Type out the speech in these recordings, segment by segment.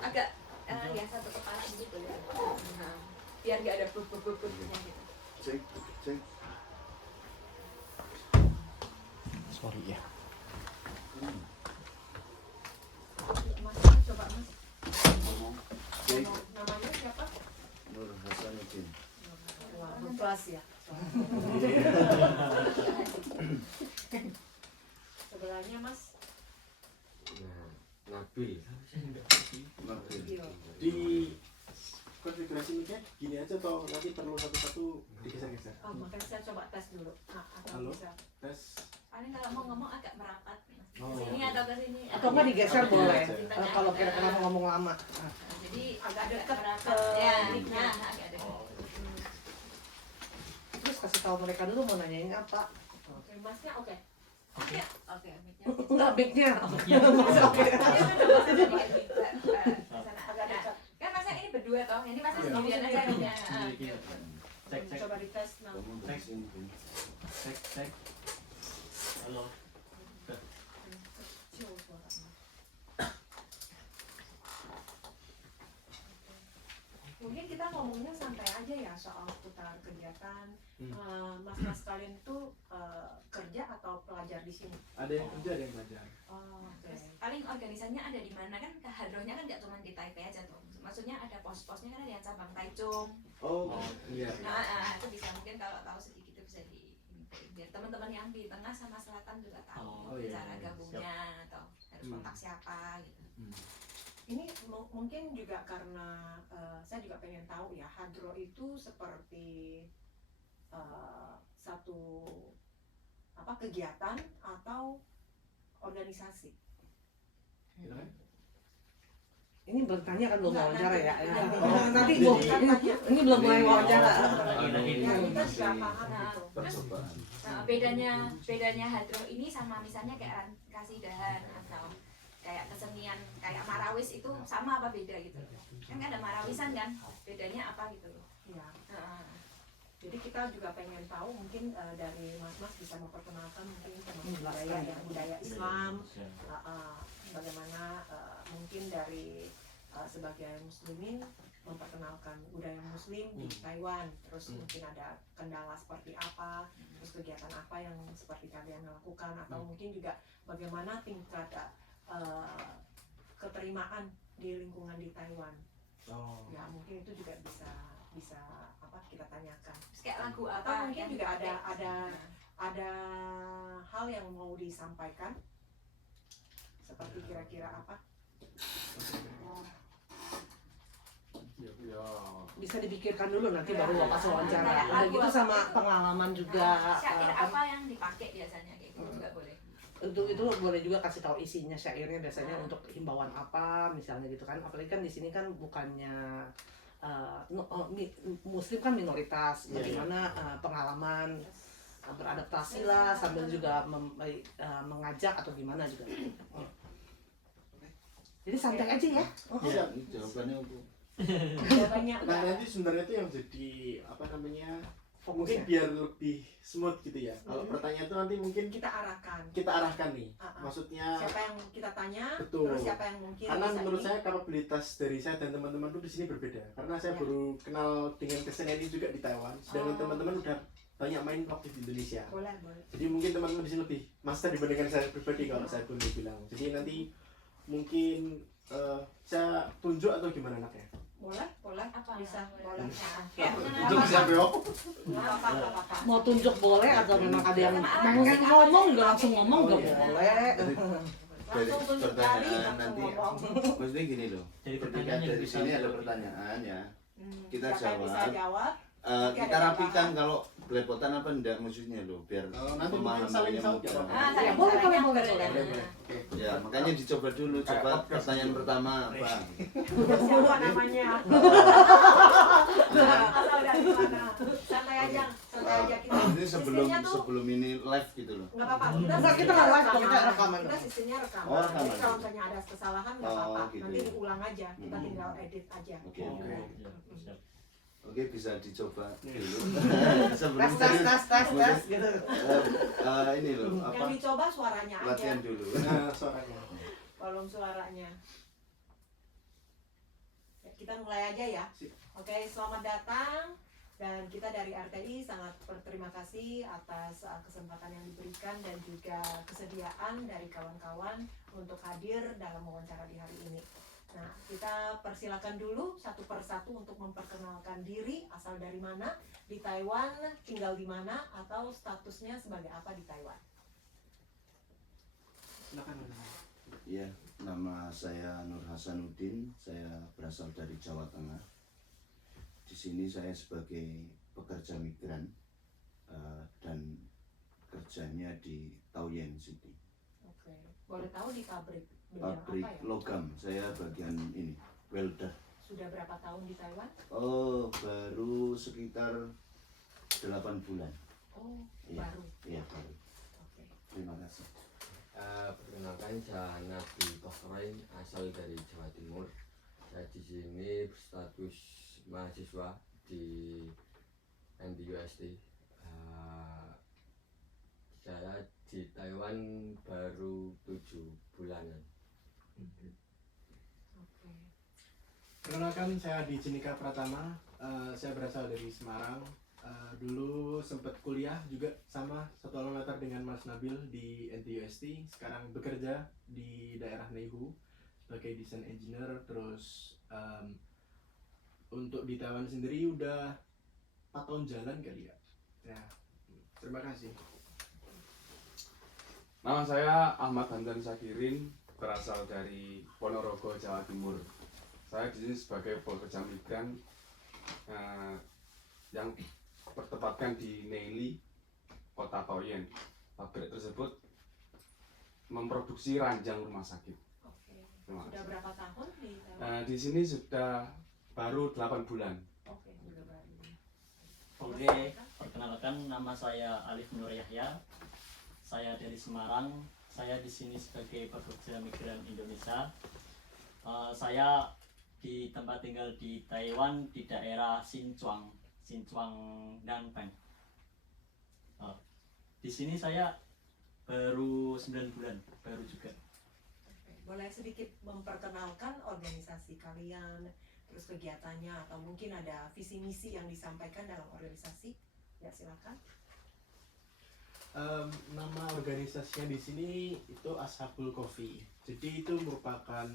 agak ya satu kepala gitu ya. Nah, biar nggak ada bubuk-bubuknya gitu. Cek. Sorry ya. Mas, coba Mas. Namanya siapa? Nur Hasanuddin. Wah, berkelas ya. Sebelahnya Mas. Nabil. Nabil. Di konfigurasi mic-nya gini aja atau nanti perlu satu-satu digeser-geser? Oh, makanya saya coba tes dulu. Halo? Bisa. Tes. Paling kalau mau ngomong agak merapat ke Oh, sini iya. atau ke sini. Atau nggak digeser Oke, boleh. oke. Kalau kira-kira mau ngomong lama. Jadi Agak dekat merapat. ke Ya, mic-nya. nah, agak dekat. Terus kasih tahu mereka dulu mau nanyain apa. Oke, Masnya oke. Oke, oke, mic-nya. Enggak, mic-nya. Oke. Ya udah coba sedikit sana. Agak dekat. Kan masa ini berdua toh, ini masa Iya. sendirian aja ya. Cek. Coba dites nah. Kamu di sini. Cek. Halo. Kecil suaranya. Mungkin kita ngomongnya santai aja ya soal seputar kegiatan. Mas-mas kalian tuh kerja atau pelajar di sini? Ada yang kerja, ada yang belajar. Oh, oke. Terus paling organisasinya ada di mana kan? Hadrohnya kan nggak cuma di Taipei aja tuh. Maksudnya ada pos-posnya kan ada yang cabang Taichung. Oh, iya. Itu bisa mungkin kalau tahu sedikit itu bisa di biar teman-teman yang di tengah sama selatan juga tahu Oh, iya, cara iya. gabungnya atau harus kontak siapa gitu. Ini mungkin juga karena saya juga pengen tahu ya, Hadro itu seperti satu kegiatan atau organisasi. Gitu kan? Ini belum tanya kan belum Enggak, wawancara ya. nanti. Nanti Jadi, gua tanya. ini belum mulai wawancara. Ya, kita juga paham Nah, gitu. terus Percobaan. bedanya hadroh ini sama misalnya kayak kasidahan atau kayak kesenian kayak marawis itu sama apa beda gitu loh. Kan ada marawisan kan, bedanya apa gitu loh. Ya. Heeh. Jadi kita juga pengen tahu mungkin dari Mas-mas bisa memperkenalkan mungkin tentang budaya Islam, bagaimana mungkin dari sebagai muslimin memperkenalkan budaya muslim di Taiwan, terus mungkin ada kendala seperti apa, terus kegiatan apa yang seperti kalian lakukan, atau mungkin juga bagaimana tingkat keterimaan di lingkungan di Taiwan. Oh. Ya mungkin itu juga bisa kita tanyakan. Terus kayak lagu apa? Atau mungkin yang juga dipakai? ada hal yang mau disampaikan, seperti kira-kira apa? Ya. Bisa dipikirkan dulu nanti Ya, baru pas wawancara. nah, Udah gitu lagu sama apa? pengalaman juga. Syair kan. apa yang dipakai biasanya kayak gitu juga boleh. Untuk itu boleh juga kasih tahu isinya syairnya biasanya untuk himbauan apa misalnya gitu kan. Apalagi kan di sini kan bukannya muslim kan minoritas, bagaimana pengalaman beradaptasi lah sambil juga mengajak atau gimana juga. Jadi santai aja ya. Iya, ini jawabannya untuk Jawabannya Nah, nanti sebenarnya itu yang jadi apa namanya? Mungkin Fokusnya. biar lebih smooth gitu ya. Kalau pertanyaan itu nanti mungkin kita arahkan. kita arahkan nih. Ah. Maksudnya Siapa yang kita tanya, Betul. terus siapa yang mungkin karena bisa menurut ini. saya kapabilitas dari saya dan teman-teman tuh di sini berbeda. Karena saya Ya. baru kenal dengan kesenian ini juga di Taiwan. Sedangkan Oh. teman-teman udah banyak main waktu di Indonesia. Boleh. Jadi mungkin teman-teman di sini lebih master dibandingkan saya pribadi kalau saya boleh bilang. Jadi nanti mungkin saya tunjuk atau gimana anaknya? Boleh. Apa? Bisa, Boleh. boleh. Ya, Itu bisa bro. Nggak apa-apa. Mau tunjuk boleh atau memang ada yang pengen ngomong nggak langsung ngomong nggak boleh. Langsung tunjuk jari, pertanyaan langsung nanti. ngomong. Maksudnya gini loh. Jadi Ketika pertanyaan dari bisa sini ada pertanyaan ya. Kita Siapa yang bisa jawab. jawab? Kita rapikan kalau belepotan apa enggak maksudnya loh biar Nanti mungkin saling pemahamannya jawab mudah. ya. Ya, boleh, boleh, boleh, Boleh, boleh. boleh. Oke. Ya makanya dicoba dulu coba pertanyaan pertama apa. Siapa namanya? Asal dari mana? Santai aja kita. Ini sebelum Sistemnya tuh ini live gitu loh. nggak apa-apa. Enggak, kita nggak live kok, kita rekaman. Kita sistemnya rekaman. Oh, rekaman. Jadi kalau misalnya ada kesalahan nggak Oh, apa-apa. gitu Nanti ya. diulang aja. Kita tinggal edit aja. Oke. Siap. Oke bisa dicoba dulu. Tes Sebelum tes gitu. ini loh apa Yang dicoba suaranya aja. latihan dulu. Nah, suaranya. Volume suaranya. kita mulai aja ya. Sip. Oke, selamat datang. Dan kita dari RTI sangat berterima kasih atas kesempatan yang diberikan dan juga kesediaan dari kawan-kawan untuk hadir dalam wawancara di hari ini. Nah, kita persilakan dulu satu persatu untuk memperkenalkan diri, asal dari mana, di Taiwan, tinggal di mana, atau statusnya sebagai apa di Taiwan. Silakan. Ya, nama saya Nur Hasanuddin, saya berasal dari Jawa Tengah. Di sini saya sebagai pekerja migran dan kerjanya di Taoyuan City. Oke, boleh tahu di pabrik bidang Pabrik apa ya? logam, saya bagian ini, welder. Sudah berapa tahun di Taiwan? Oh, baru sekitar 8 bulan. Oh, Iya. baru. Iya, baru. Oke. Terima kasih. Perkenalkan saya Nabi Tohrain, asal dari Jawa Timur. Saya di sini berstatus mahasiswa di NTUST. Saya di Taiwan baru 7 bulanan. Oke. Perkenalkan, saya Adi Jenika Pratama. Saya berasal dari Semarang. Dulu sempat kuliah juga sama satu alma mater dengan Mas Nabil di NTUST. Sekarang bekerja di daerah Neihu sebagai desain engineer. Terus untuk di Taiwan sendiri udah 4 tahun jalan kali ya. Ya, terima kasih. Nama saya Ahmad Handan Sakirin, berasal dari Ponorogo, Jawa Timur. Saya di sini sebagai pekerja migran yang bertempatkan di Neili, Kota Taoyuan. Pabrik tersebut memproduksi ranjang rumah sakit. Oke. Terima Sudah kasih. berapa tahun di Taiwan? Di sini sudah baru 8 bulan. Oke, sudah baru. Oke, perkenalkan nama saya Alif Nur Yahya. Saya dari Semarang. Saya di sini sebagai pekerja migran Indonesia. Saya di tempat tinggal di Taiwan di daerah Sichuan Nanpeng. Di sini saya baru 9 bulan, baru juga. Oke. Boleh sedikit memperkenalkan organisasi kalian, terus kegiatannya, atau mungkin ada visi misi yang disampaikan dalam organisasi? Ya, silakan. Nama organisasinya di sini itu Ashabul Coffee. Jadi itu merupakan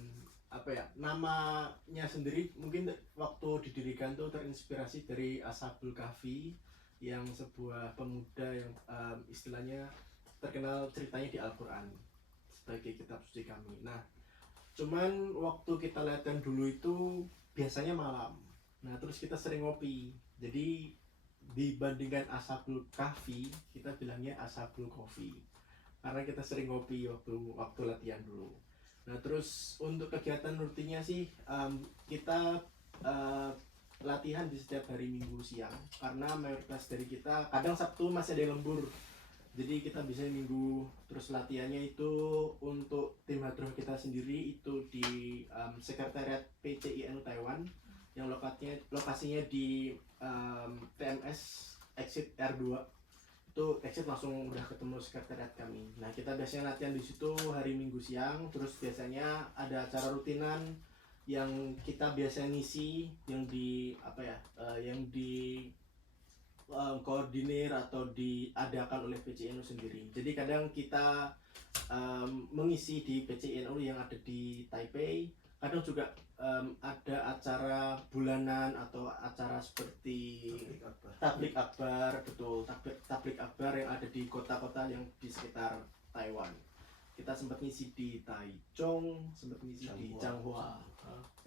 apa ya, namanya sendiri mungkin waktu didirikan tuh terinspirasi dari Ashabul Kahfi, yang sebuah pemuda yang istilahnya terkenal ceritanya di Al-Quran sebagai kitab suci kami. Nah, cuman waktu kita latihan dulu itu biasanya malam. Nah, terus kita sering ngopi. Jadi dibandingkan Ashabul Kahfi, kita bilangnya Ashabul Coffee karena kita sering ngopi waktu latihan dulu. Nah, terus untuk kegiatan rutinnya sih kita latihan di setiap hari Minggu siang, karena mayoritas dari kita kadang Sabtu masih ada yang lembur, jadi kita bisa Minggu. Terus latihannya itu untuk tim hadroh kita sendiri itu di sekretariat PCINU Taiwan yang lokasinya di TMS exit R2. Itu exit langsung udah ketemu sekretariat kami. Nah, kita biasanya latihan di situ hari Minggu siang. Terus biasanya ada acara rutinan yang kita biasa ngisi, yang di koordinir atau diadakan oleh PCNU sendiri. Jadi kadang kita mengisi di PCNU yang ada di Taipei. Kadang juga ada acara bulanan atau acara seperti tablik akbar, betul, tablik akbar yang ada di kota-kota yang di sekitar Taiwan. Kita sempat ngisi di Taichung, sempat ngisi di Changhua.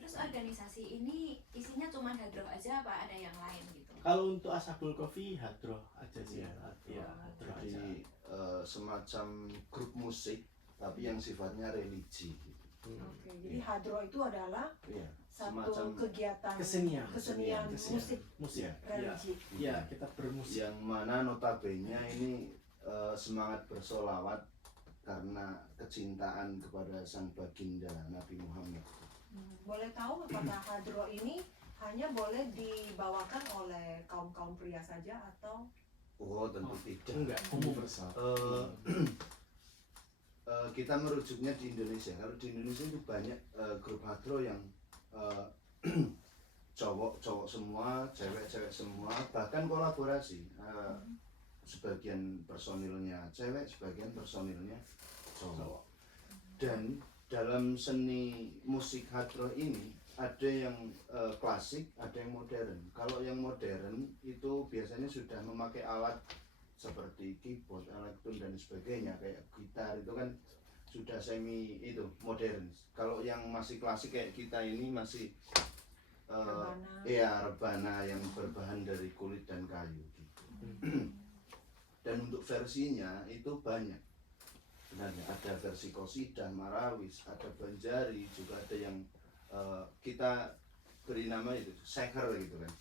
Terus organisasi ini isinya cuma hadroh aja apa ada yang lain gitu? Kalau untuk Ashabul Coffee hadroh aja sih. Iya, Iya, hadroh aja. Jadi semacam grup musik tapi yang sifatnya religi gitu. Oke, jadi hadroh itu adalah Iya, satu semacam kegiatan Kesenian. musik musik. religi. Iya, kita bermusik. yang mana notabene ini semangat bersolawat karena kecintaan kepada sang baginda Nabi Muhammad. Boleh tahu apakah hadroh ini hanya boleh dibawakan oleh kaum pria saja atau Oh, tentu tidak. Enggak, Universal. Kita merujuknya di Indonesia. Kalau di Indonesia itu banyak grup hadroh yang cowok semua, cewek semua, bahkan kolaborasi. Sebagian personilnya cewek, sebagian personilnya cowok. Dan dalam seni musik hard rock ini ada yang klasik, ada yang modern. Kalau yang modern itu biasanya sudah memakai alat seperti keyboard, elektron dan sebagainya, kayak gitar itu kan sudah semi itu modern. Kalau yang masih klasik kayak kita ini masih rebana yang berbahan dari kulit dan kayu gitu. Dan untuk versinya itu banyak. Sebenarnya ada versi qasidah, marawis, ada banjari, juga ada yang kita beri nama itu seker gitu kan.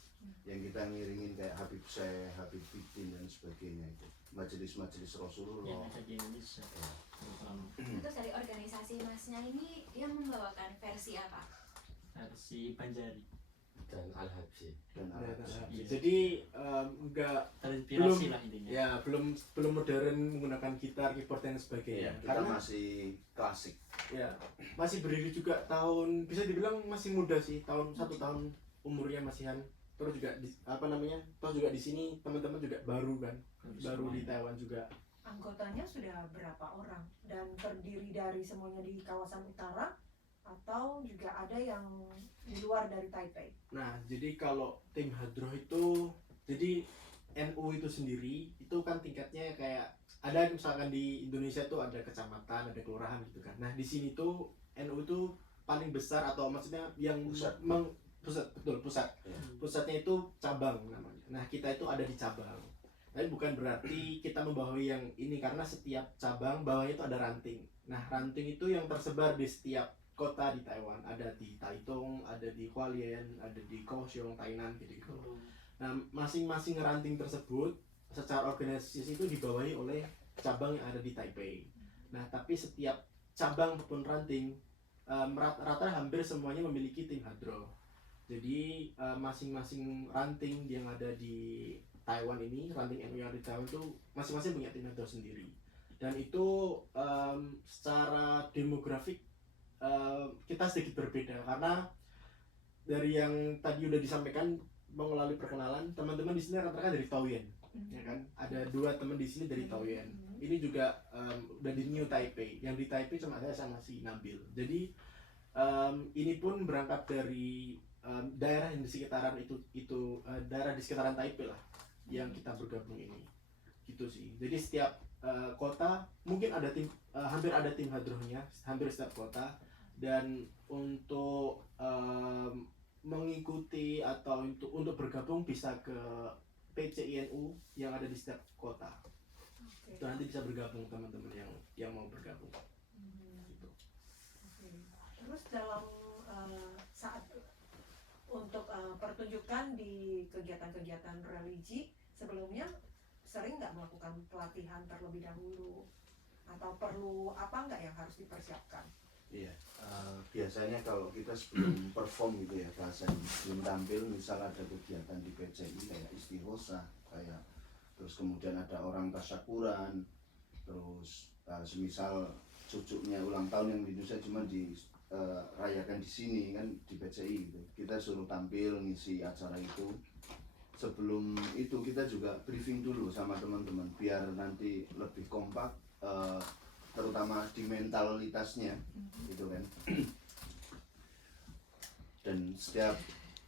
Yang kita ngiringin kayak Habib Syekh, Habib Bidin dan sebagainya itu. Majelis-majelis yang Rasulullah. ada di Indonesia. Terus dari organisasi masnya ini dia membawakan versi apa? Versi Banjari. Dan Al-Habsyi. Dan Iya. Jadi enggak Terinspirasi lah intinya. ya belum modern menggunakan gitar, keyboard dan sebagainya. kita Karena masih klasik. ya masih berdiri juga bisa dibilang masih muda sih, satu tahun umurnya masihan. Terus juga toh juga di sini teman-teman juga baru kan, baru di Taiwan juga. Anggotanya sudah berapa orang dan terdiri dari semuanya di kawasan utara atau juga ada yang di luar dari Taipei? Nah, jadi kalau tim Hadroh itu, jadi NU itu sendiri itu kan tingkatnya kayak ada misalkan di Indonesia tuh ada kecamatan, ada kelurahan gitu kan. Nah, di sini tuh NU itu paling besar atau maksudnya yang Pusat. Pusat. Ya. Pusatnya itu cabang namanya. Nah, kita itu ada di cabang. Tapi bukan berarti kita membawahi yang ini, karena setiap cabang bawahnya itu ada ranting. Nah, ranting itu yang tersebar di setiap kota di Taiwan. Ada di Taitung, ada di Hualien, ada di Kaohsiung, Tainan gitu. Nah, masing-masing ranting tersebut secara organisasi itu dibawahi oleh cabang yang ada di Taipei. Nah, tapi setiap cabang maupun ranting rata-rata hampir semuanya memiliki tim hadroh. Jadi masing-masing ranting yang ada di Taiwan ini, ranting NU yang ada di Taiwan itu masing-masing punya tim hadroh sendiri. Dan itu secara demografik kita sedikit berbeda, karena dari yang tadi udah disampaikan melalui perkenalan, teman-teman di sini rata-rata dari Taoyuan, ya kan? Ada 2 teman di sini dari Taoyuan. Ini juga udah di New Taipei. Yang di Taipei cuma saya sama si Nabil. Jadi ini pun berangkat dari daerah yang di sekitaran itu daerah di sekitaran Taipei lah yang kita bergabung ini, gitu sih. Jadi setiap kota mungkin ada hampir ada tim hadrohnya, hampir setiap kota. Dan untuk mengikuti atau untuk bergabung bisa ke PCINU yang ada di setiap kota. Oke. Itu nanti bisa bergabung teman-teman yang mau bergabung. Gitu. Oke. Terus dalam saat untuk pertunjukan di kegiatan-kegiatan religi sebelumnya sering nggak melakukan pelatihan terlebih dahulu atau perlu apa nggak yang harus dipersiapkan? Iya, biasanya kalau kita sebelum perform gitu ya, bahasanya sebelum tampil, misal ada kegiatan di PCI kayak istighosa, kayak terus kemudian ada orang tasyakuran, terus semisal cucunya ulang tahun yang di Indonesia cuma dirayakan di sini kan di PCI gitu. Kita suruh tampil ngisi acara itu. Sebelum itu kita juga briefing dulu sama teman-teman biar nanti lebih kompak, terutama di mentalitasnya gitu kan. Dan setiap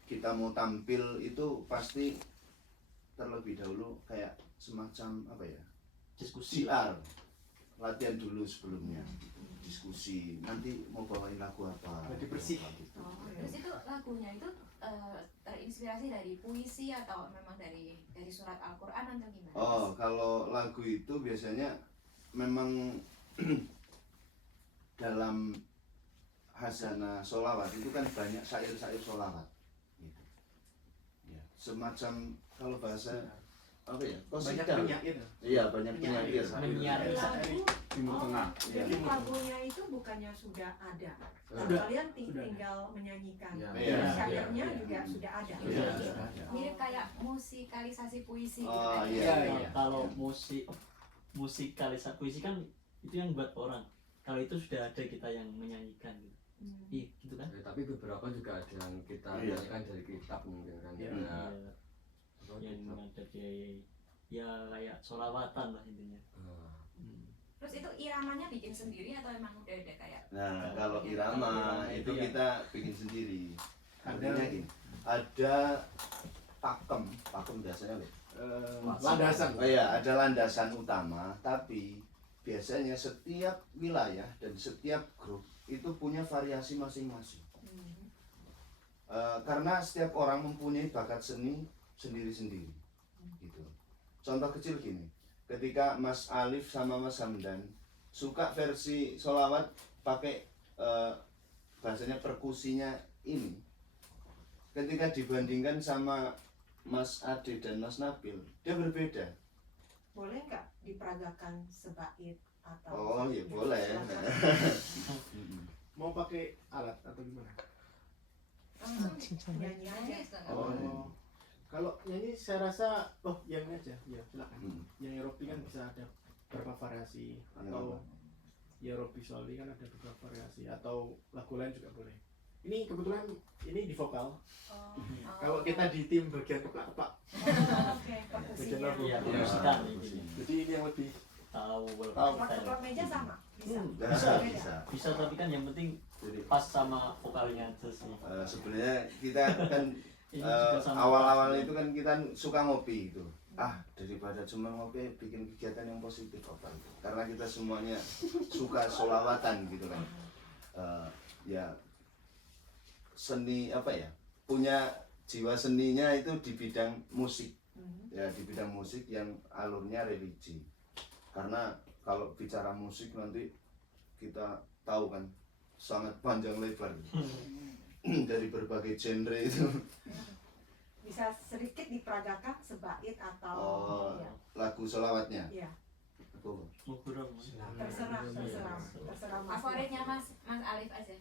kita mau tampil itu pasti terlebih dahulu kayak semacam apa ya, Diskusi. CR, latihan dulu sebelumnya, diskusi nanti mau bawain lagu apa, Lagi bersih. gitu. Terus itu lagunya itu terinspirasi dari puisi atau memang dari surat Al-Quran atau gimana? Oh, kalau lagu itu biasanya memang dalam hasanah sholawat itu kan banyak syair-syair sholawat gitu. Ya, semacam kalau bahasa apa ya, Banyak qasidah. penyair. Iya, banyak penyair. Menyiar. Lagu Timur Tengah. Iya. jadi lagunya itu bukannya sudah ada, Sudah. kalian Sudah. tinggal menyanyikan. Iya. Iya. Syairnya Iya. juga sudah ada. Iya. Mirip kayak musikalisasi puisi gitu Oh, kan? iya. Iya. Kalau musikalisasi puisi kan itu yang buat orang. Kalau itu sudah ada kita yang menyanyikan gitu. Iya, gitu kan? Ya, tapi beberapa juga ada yang kita Iya. nyanyikan dari kitab mungkin kan. Iya. Ya, Yang ada di ya kayak sholawatan lah intinya. Terus itu iramanya bikin sendiri atau emang udah ada kayak Nah, kalau irama itu Iya. kita bikin sendiri. Ada- Artinya gini, ada pakem biasanya loh. Landasan. Oh iya, ada landasan utama, tapi biasanya setiap wilayah dan setiap grup itu punya variasi masing-masing. Karena setiap orang mempunyai bakat seni sendiri-sendiri. Gitu. Contoh kecil gini, ketika Mas Alif sama Mas Hamdan suka versi sholawat pakai bahasanya perkusinya ini, ketika dibandingkan sama Mas Ade dan Mas Nabil, dia berbeda. Boleh nggak diperagakan sebait atau? Oh iya boleh. Mau pakai alat atau gimana? langsung Nyanyi aja. Oh, iya. Kalau nyanyi saya rasa yang ini aja. Ya, silakan. Hmm. Yang Eropi kan bisa ada beberapa variasi atau Eropi Soli kan ada beberapa variasi atau lagu lain juga boleh. Ini kebetulan ini di vokal. Kalau kita di tim bagian kepak-kepak, Oke, bagian perkusinya. lagu. Iya, Iya. musikan intinya. Jadi ini yang lebih Tahu Kepak meja sama, bisa. Bisa, Beda. bisa. bisa, tapi kan yang penting Jadi pas sama vokalnya aja sih. sebenarnya kita kan Ini juga sama awal-awal pasnya. itu kan kita suka ngopi itu. Daripada cuma ngopi, bikin kegiatan yang positif apa itu. Karena kita semuanya suka sholawatan gitu kan. Ya seni apa ya? Punya jiwa seninya itu di bidang musik. Ya di bidang musik yang alurnya religi. Karena kalau bicara musik nanti kita tahu kan sangat panjang lebar dari berbagai genre itu. Bisa sedikit diperagakan sebait atau Oh, ya. lagu sholawatnya. Iya. Aku Mukurang. Terserah Mas. favoritnya Mas Alif aja.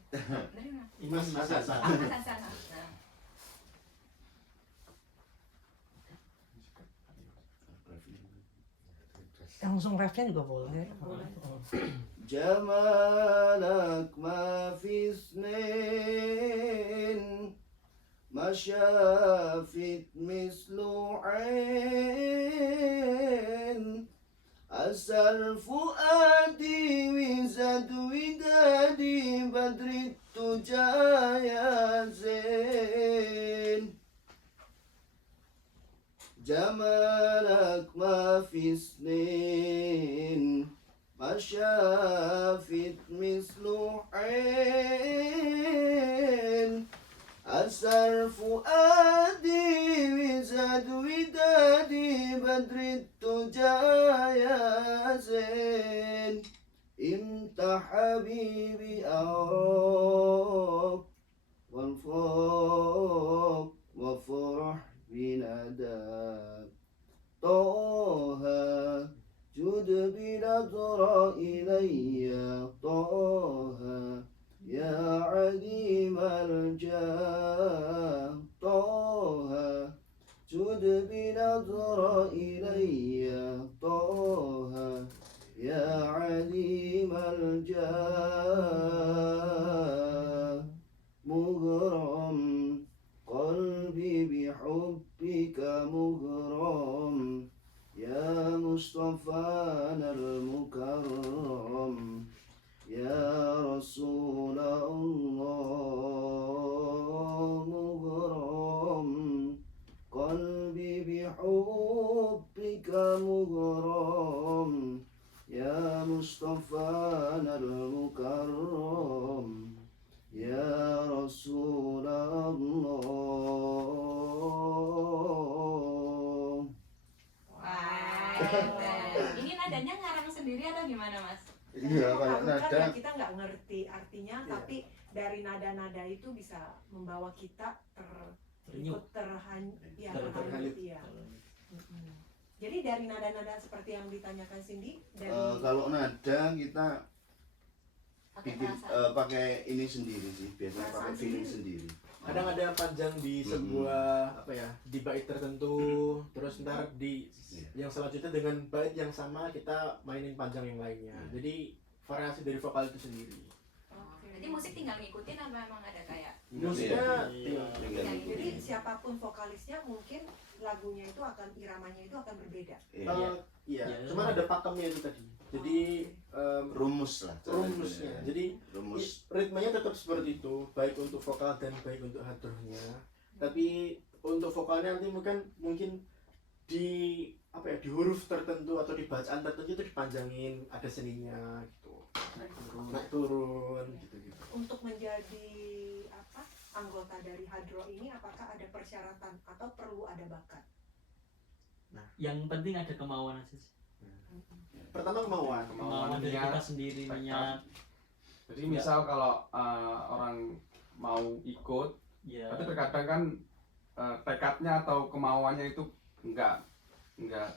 Dari mana? Mas Hasan. Mas Hasan. Nah. Langsung refnya juga boleh. جمالك ما في اثنين ما شافت مثل عين أسر فؤادي وزاد ودادي بدر التجا يا زين جمالك ما في سنين ما شافت مثل عين أسر فؤادي وزاد ودادي بدر التجا يا زين انت حبيبي أراك والفاق وافرح بنداك طه جد بنظرة إلي طه يا عديم الجاه طه جد بنظرة إلي طه يا عديم الجاه مغرم قلبي بحبك مغرم يا مصطفانا المكرم يا رسول الله مغرم قلبي بحبك مغرم يا مصطفانا المكرم يا رسول الله. Ini nadanya ngarang sendiri atau gimana Mas? Iya, kalau Kan nada ya kita nggak ngerti artinya, tapi dari nada-nada itu bisa membawa kita Terenyuh. terhanyut. Terhanyut. Ya. Jadi dari nada-nada seperti yang ditanyakan Cindy, dari kalau nada kita Pakai bikin perasaan. pakai ini sendiri sih, biasanya pakai Perasaan feeling sendiri. sendiri. Kadang ada yang panjang di sebuah di bait tertentu, terus ntar di yang selanjutnya dengan bait yang sama kita mainin panjang yang lainnya. Jadi variasi dari vokal itu sendiri. Oke. Berarti musik tinggal ngikutin apa emang ada kayak Musiknya Iya. Tinggal Ya, ngikutin. jadi siapapun vokalisnya mungkin lagunya itu akan iramanya itu akan berbeda. Iya. iya, Iya. cuman ada pakemnya itu tadi. Jadi Rumus lah. rumusnya. Jadi rumus. ritmenya tetap seperti itu, baik untuk vokal dan baik untuk hadrohnya. Tapi untuk vokalnya nanti mungkin di apa ya, di huruf tertentu atau di bacaan tertentu itu dipanjangin, ada seninya gitu. Naik turun gitu. Untuk menjadi apa anggota dari hadroh ini, apakah ada persyaratan atau perlu ada bakat? Yang penting ada kemauan aja sih. Pertama kemauan. Kemauan dari niat, kita sendiri, tekad. niat. Jadi misal kalau orang mau ikut, Ya. tapi terkadang kan tekadnya atau kemauannya itu enggak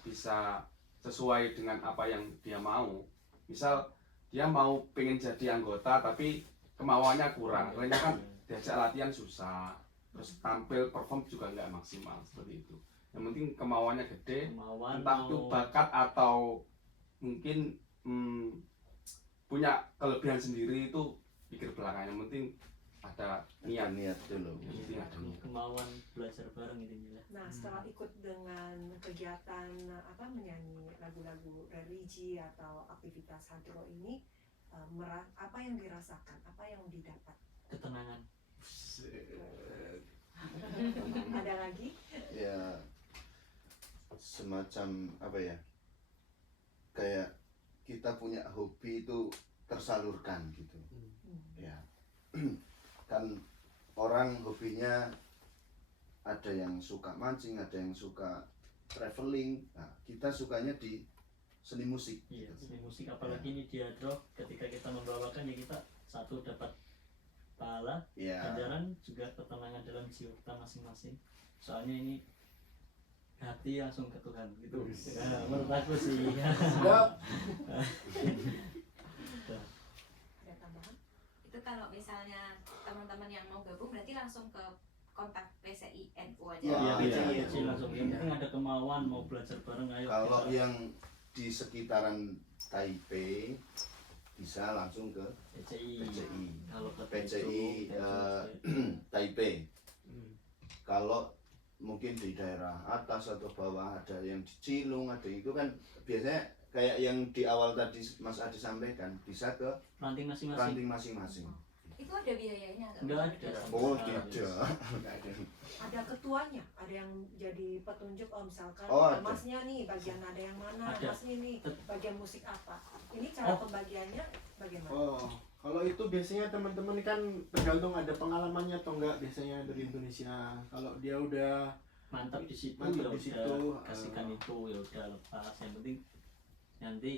bisa sesuai dengan apa yang dia mau. Misal dia mau pengen jadi anggota tapi kemauannya kurang, akhirnya kan diajak latihan susah, terus tampil perform juga nggak maksimal seperti itu. Yang penting kemauannya gede, Kemauan entah itu mau bakat atau mungkin punya kelebihan sendiri itu pikir belakangan. Yang penting ada niat. Niat dulu. Yang penting ada niat. kemauan belajar bareng intinya lah. Nah, setelah ikut dengan kegiatan apa menyanyi lagu-lagu religi atau aktivitas hadroh ini, apa yang dirasakan, apa yang didapat? Ketenangan. Ada lagi? Ya semacam apa ya, kayak kita punya hobi itu tersalurkan gitu ya. Kan orang hobinya ada yang suka mancing, ada yang suka traveling. Nah, kita sukanya di seni musik. Iya, gitu. seni musik apalagi ini di hadroh, ketika kita membawakan ya kita satu dapat pahala, Ya, ganjaran, juga ketenangan dalam jiwa kita masing-masing. Soalnya ini hati langsung ke Tuhan gitu. Ya, menurut aku sih. Enggak, Ada tambahan? itu kalau misalnya teman-teman yang mau gabung berarti langsung ke kontak PCI NU aja. Ya, Iya, iya, iya, iya. langsung. Yang penting ada kemauan mau belajar bareng, ayo. kalau kita yang di sekitaran Taipei bisa langsung ke PCI. PCI. Kalau ke PCI Taipei. Kalau mungkin di daerah atas atau bawah ada yang di Cilung, ada itu kan biasanya kayak yang di awal tadi Mas Adi sampaikan, bisa ke ranting masing-masing. ranting masing-masing. Itu ada biayanya nggak? Enggak ada. Oh tidak, nggak ada. Ada ketuanya, ada yang jadi petunjuk. Oh misalkan Oh, ada. masnya nih bagian ada yang mana, Ada. masnya nih bagian musik apa. Ini cara pembagiannya bagaimana? oh kalau itu biasanya teman-teman kan tergantung ada pengalamannya atau enggak biasanya dari Indonesia. Kalau dia udah Mantap di situ, Mantap ya di udah, situ, kasihkan itu ya udah lepas. Yang penting nanti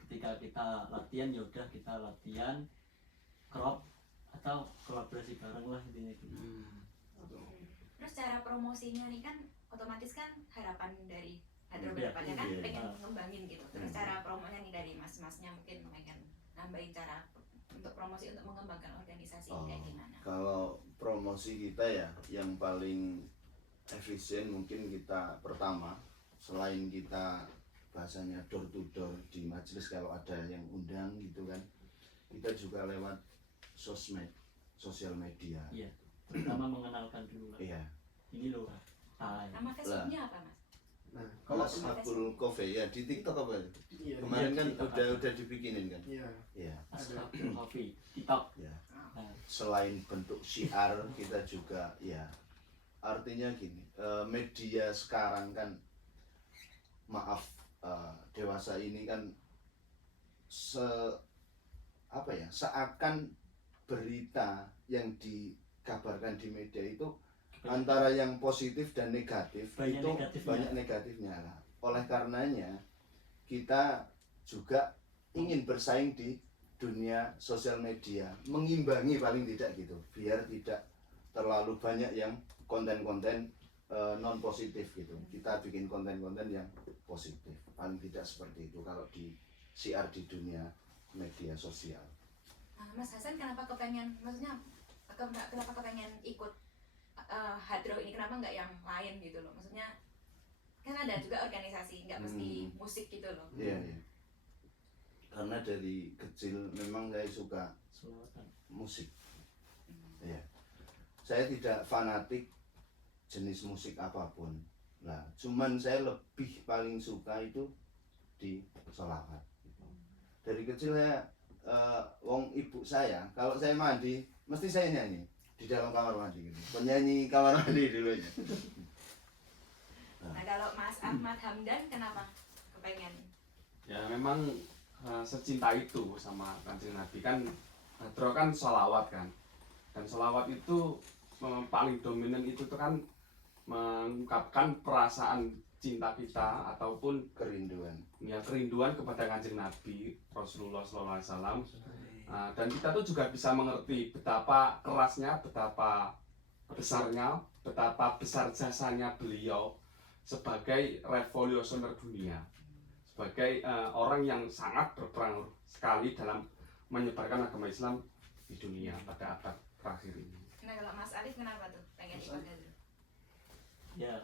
ketika kita latihan ya udah kita latihan crop atau kolaborasi bareng lah intinya gitu. Terus cara promosinya nih kan otomatis kan harapan dari hadroh Iya, kedepannya kan iya. pengen ngembangin gitu. Terus cara promonya nih dari mas-masnya mungkin pengen nambahin cara untuk promosi untuk mengembangkan organisasi Oh. kayak gimana? Kalau promosi kita ya yang paling efisien mungkin kita pertama, selain kita bahasanya door to door di majelis kalau ada yang undang gitu kan, kita juga lewat sosmed, sosial media. Iya, terutama mengenalkan dulu lah. Iya. Ini loh. Nama Facebooknya apa mas? nah Kalau kalau Ashabul Coffee ya di TikTok apa itu? iya Kemarin Iya, kan TikTok udah dibikinin kan? iya Iya. Ashabul Coffee, TikTok. Ya. Nah, Selain bentuk syiar kita juga ya artinya gini, media sekarang kan maaf dewasa ini kan apa ya, seakan berita yang dikabarkan di media itu antara yang positif dan negatif Banyak itu negatifnya. banyak negatifnya lah. Oleh karenanya kita juga ingin bersaing di dunia sosial media, mengimbangi paling tidak gitu, biar tidak terlalu banyak yang konten-konten non positif gitu. Kita bikin konten-konten yang positif, paling tidak seperti itu kalau di siar di dunia media sosial. Nah, Mas Hasan kenapa kepengen, maksudnya kenapa kepengen ikut hadroh ini, kenapa nggak yang lain gitu loh? Maksudnya kan ada juga organisasi, nggak mesti musik gitu loh. Iya, iya. karena dari kecil memang saya suka Selawatan. musik. Ya. Saya tidak fanatik jenis musik apapun. Nah, cuman saya lebih paling suka itu di sholawat. Dari kecil saya, wong ibu saya, kalau saya mandi, mesti saya nyanyi di dalam kamar mandi. Gitu. Penyanyi kamar mandi dulunya. Nah kalau Mas Ahmad Hamdan kenapa kepengen? Ya memang secinta itu sama Kanjeng Nabi kan. Hadroh kan sholawat kan, dan sholawat itu paling dominan itu tuh kan mengungkapkan perasaan cinta kita ataupun Kerinduan. ya kerinduan kepada Kanjeng Nabi Rasulullah SAW. Dan kita tuh juga bisa mengerti betapa kerasnya, betapa besarnya, betapa besar jasanya beliau sebagai revolusioner dunia, sebagai orang yang sangat berperan sekali dalam menyebarkan agama Islam di dunia pada abad terakhir ini. Nah kalau Mas Alif kenapa tuh pengen ikut Hadroh? Ya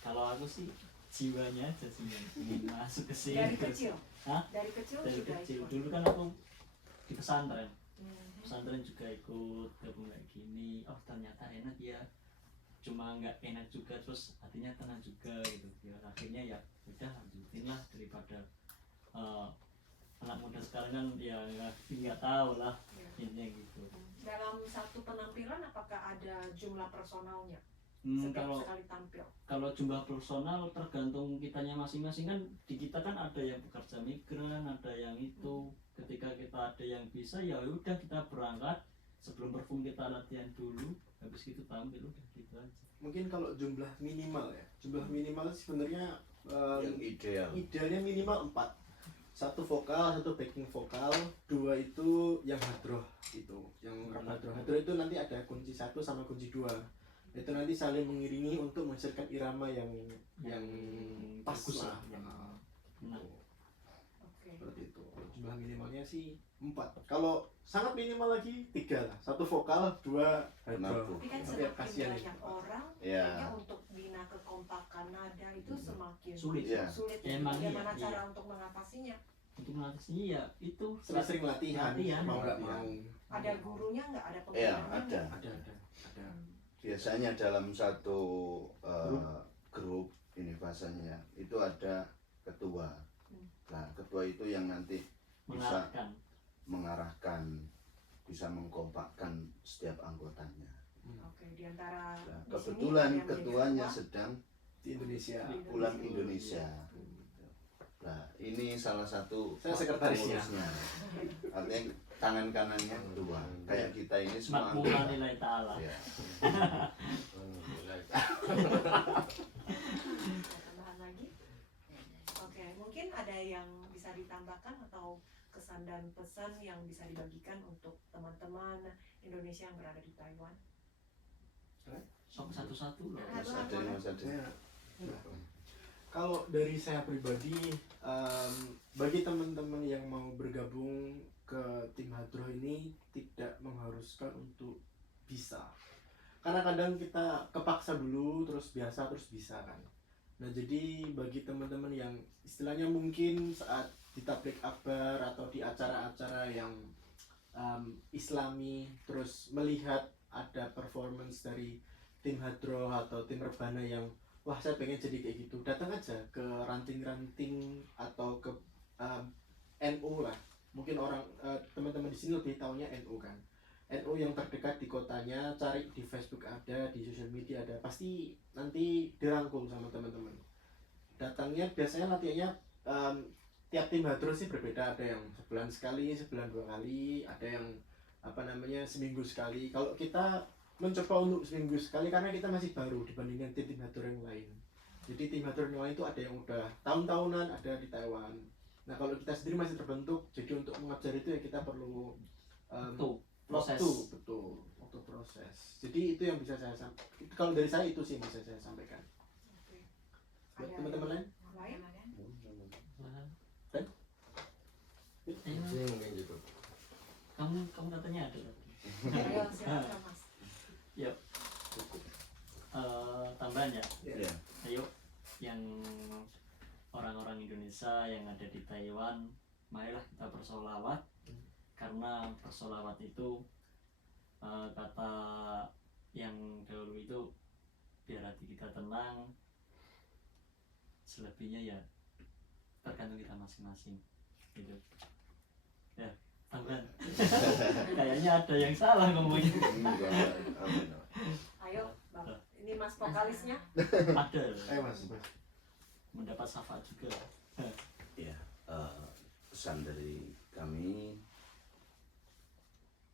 kalau aku sih jiwanya aja sih yang ingin masuk ke sini. Dari Terus- kecil. Hah? Dari kecil Dari juga kecil. ikut. Dulu kan aku di pesantren. Mhm. Pesantren juga ikut gabung kayak gini. Oh ternyata enak ya. Cuma nggak enak juga, terus hatinya tenang juga gitu. Ya akhirnya ya udah lanjutin lah daripada anak muda sekarang kan ya nggak tahu lah Ya. intinya gitu. Dalam satu penampilan apakah ada jumlah personalnya Hmm, setiap kalau sekali tampil? kalau jumlah personal tergantung kitanya masing-masing kan. Di kita kan ada yang pekerja migran, ada yang itu. Ketika kita ada yang bisa ya udah kita berangkat, sebelum perform kita latihan dulu, habis itu tampil udah gitu aja. Mungkin kalau jumlah minimal ya, jumlah minimal sebenarnya Yang ideal. idealnya minimal 4. 1 vokal, 1 backing vokal, 2 itu yang hadroh itu, yang hadroh. Hadroh itu nanti ada kunci 1 sama kunci 2. Itu nanti saling mengiringi untuk menghasilkan irama yang pas bagus lah. lah, yang benar. Oke. Seperti itu. Jumlah minimalnya sih 4. Kalau sangat minimal lagi 3 lah. 1 vokal, 2 hadroh. Menabuh. Tapi kan Oke, semakin kasihan banyak orang, Ya. kayaknya untuk bina kekompakan nada itu semakin Sulit. Ya. sulit. Ya, emang Bagaimana iya, cara iya. untuk mengatasinya? Untuk melatihnya ya itu Sering-sering latihan, Latihan. mau nggak mau. Ada gurunya nggak? Ada Ya, pembinanya ada. nggak? Ada. Biasanya dalam satu grup ini bahasanya itu ada ketua. Nah, ketua itu yang nanti bisa mengarahkan. mengarahkan, bisa mengkompakkan setiap anggotanya. Oke, di antara Nah, di sini kebetulan ada yang menjadi ketuanya ketua. sedang Di Indonesia. di pulang Indonesia. Nah, ini salah satu Saya sekretarisnya. pengurusnya. Artinya tangan kanannya ketua. Kayak kita ini semua Makmumah nilai ta'ala. Ya. Tambahan lagi? Oke, mungkin ada yang bisa ditambahkan atau kesan dan pesan yang bisa dibagikan untuk teman-teman Indonesia yang berada di Taiwan? Sok satu-satu loh. Mas Aden, Mas Aden. Ya. Kalau dari saya pribadi, bagi teman-teman yang mau bergabung ke tim hadroh ini tidak mengharuskan untuk bisa. Karena kadang kita kepaksa dulu, terus biasa, terus bisa kan. Nah jadi bagi teman-teman yang istilahnya mungkin saat di tablik akbar atau di acara-acara yang islami, terus melihat ada performance dari tim hadroh atau tim rebana yang wah saya pengen jadi kayak gitu, datang aja ke ranting-ranting atau ke NU lah. Mungkin orang teman-teman di sini lebih taunya NU kan. NU yang terdekat di kotanya, cari di Facebook ada, di sosial media ada, pasti nanti dirangkul sama teman-teman. Datangnya biasanya latihannya tiap tim hadroh sih berbeda, ada yang sebulan sekali, sebulan 2 kali, ada yang seminggu sekali. Kalau kita mencoba untuk seminggu sekali karena kita masih baru dibandingkan tim hadroh yang lain. Jadi tim hadroh yang lain itu ada yang udah tahun-tahunan ada di Taiwan. Nah kalau kita sendiri masih terbentuk, jadi untuk mengajar itu ya kita perlu Proses. waktu proses. Jadi itu yang bisa saya sampaikan. Kalau dari saya itu sih yang bisa saya sampaikan. Oke. Buat Ada teman-teman lain? yang lain? Itu mungkin gitu. Kamu katanya ada lagi. Ayo silakan Mas. Tambahan ya. Ya. Ayo yang orang-orang Indonesia yang ada di Taiwan, marilah kita bersolawat, karena bersolawat itu kata yang dahulu itu biar hati kita tenang, selebihnya ya tergantung kita masing-masing gitu ya. Tambahan kayaknya ada yang salah ngomongnya. Ayo Bang, ini Mas vokalisnya. Ada Mas. mendapat syafaat juga. Ya, pesan dari kami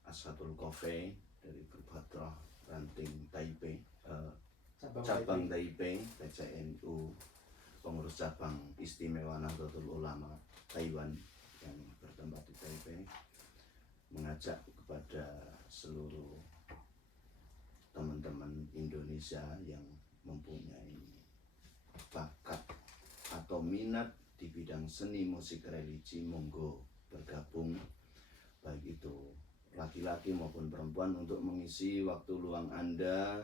Ashabul Coffee dari Berbatroh Ranting Taipei, cabang Taipei, PCNU, pengurus cabang istimewa Nahdlatul Ulama Taiwan yang bertempat di Taipei, mengajak kepada seluruh teman-teman Indonesia yang mempunyai bakat atau minat di bidang seni musik religi, monggo bergabung, baik itu laki-laki maupun perempuan, untuk mengisi waktu luang Anda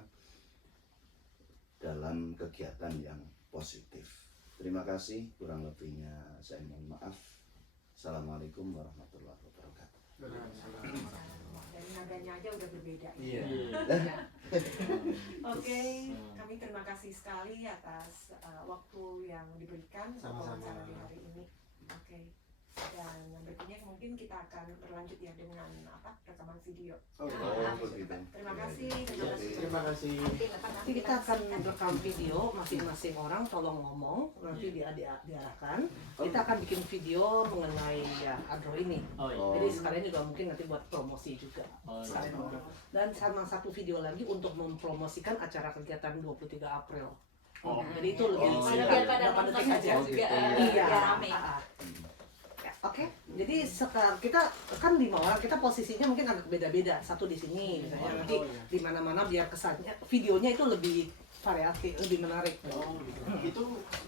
dalam kegiatan yang positif. Terima kasih, kurang lebihnya saya mohon maaf. Assalamualaikum warahmatullahi wabarakatuh. Dari nadanya aja udah berbeda. Iya. Ya. Oke, kami terima kasih sekali atas waktu yang diberikan untuk Sama-sama. wawancara di hari ini. Oke. Dan yang berikutnya mungkin kita akan berlanjut ya dengan rekaman video. Oh, begitu. Terima kasih. Terima kasih. Nanti kita akan rekam video masing-masing orang, tolong ngomong, nanti diarahkan. Kita akan bikin video mengenai ya Adro ini. Oh iya. Jadi sekalian juga mungkin nanti buat promosi juga. Oh, iya. Sekalian ngomong. Dan sama satu video lagi untuk mempromosikan acara kegiatan 23 April. Oh. Jadi itu lebih biar pada berapa detik nonton aja. juga Iya. biar rame. Oke, jadi sekarang kita kan 5 orang, kita posisinya mungkin agak beda-beda. Satu di sini, misalnya nanti di mana-mana biar kesannya videonya itu lebih variatif, lebih menarik. Oh, gitu. Itu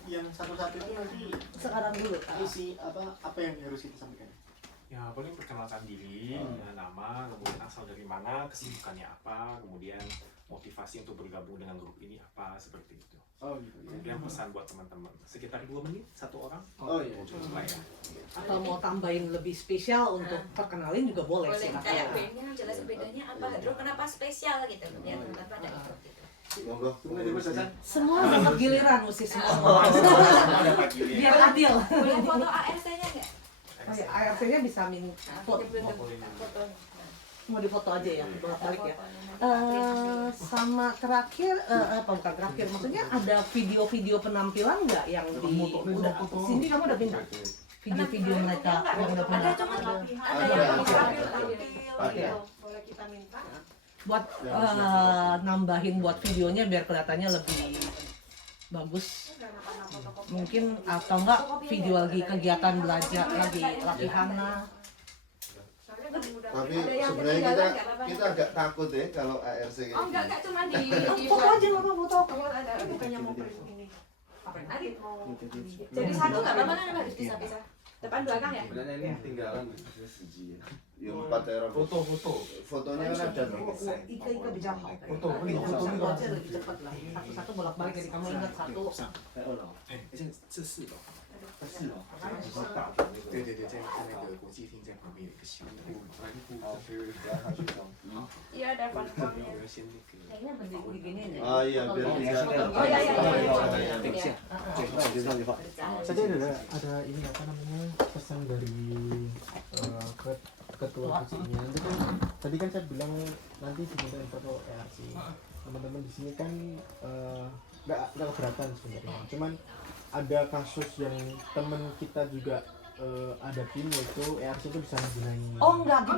yang satu-satunya nanti Sekarang dulu. isi apa yang harus kita sampaikan? Ya, paling perkenalkan diri, nama, kemudian asal dari mana, kesibukannya apa, kemudian motivasi untuk bergabung dengan grup ini apa, seperti itu. Oh gitu. Kemudian pesan buat teman-teman, sekitar 2 menit, 1 orang. Oh iya. Coba ya. Atau mau tambahin lebih spesial untuk perkenalin juga boleh sih. Boleh kayak bandnya jelasin bedanya apa, Hadro kenapa spesial gitu, biar teman-teman pada ikut gitu. Monggo. Semua dapat giliran mesti semua. Biar adil. Boleh foto ARC-nya nggak? Oh ya, ARC-nya bisa minta foto. Foto. Mau difoto aja ya, bolak-balik ya. Sama terakhir, bukan terakhir, maksudnya ada video-video penampilan nggak yang Cindy, kamu udah pindah video-video mereka yang udah Ada pernah cuma Ada yang yang tampil. Ada. boleh kita minta. buat nambahin buat videonya biar kelihatannya lebih bagus mungkin, atau enggak video lagi kegiatan belajar lagi latihan. Tapi sebenarnya kita agak takut ya kalau ARC kayak Oh enggak cuma di Foto aja nggak apa foto. Kalau ada bukannya mau print ini. Nanti jadi satu nggak apa-apa kan harus pisah-pisah. Depan belakang ya? Sebenarnya ini tinggalan. yang 4 era Foto. fotonya kan ada Ika bisa Foto aja lebih cepat lah. Satu-satu bolak-balik jadi kamu ingat satu. 这是吧？是哦，对对对，在那个国际厅在旁边有一个小的Iya ada font-fontnya. 先那个。 Kayaknya begini deh. ah iya biar bisa Oh iya iya. Tadi ada ini apa namanya pesan dari ketua kucingnya. Itu kan tadi kan saya bilang nanti dimintain foto ARC. Teman-teman di sini kan nggak keberatan sebenarnya. Cuman ada kasus yang teman kita juga hadapin, yaitu ARC itu bisa menggunakan Oh enggak,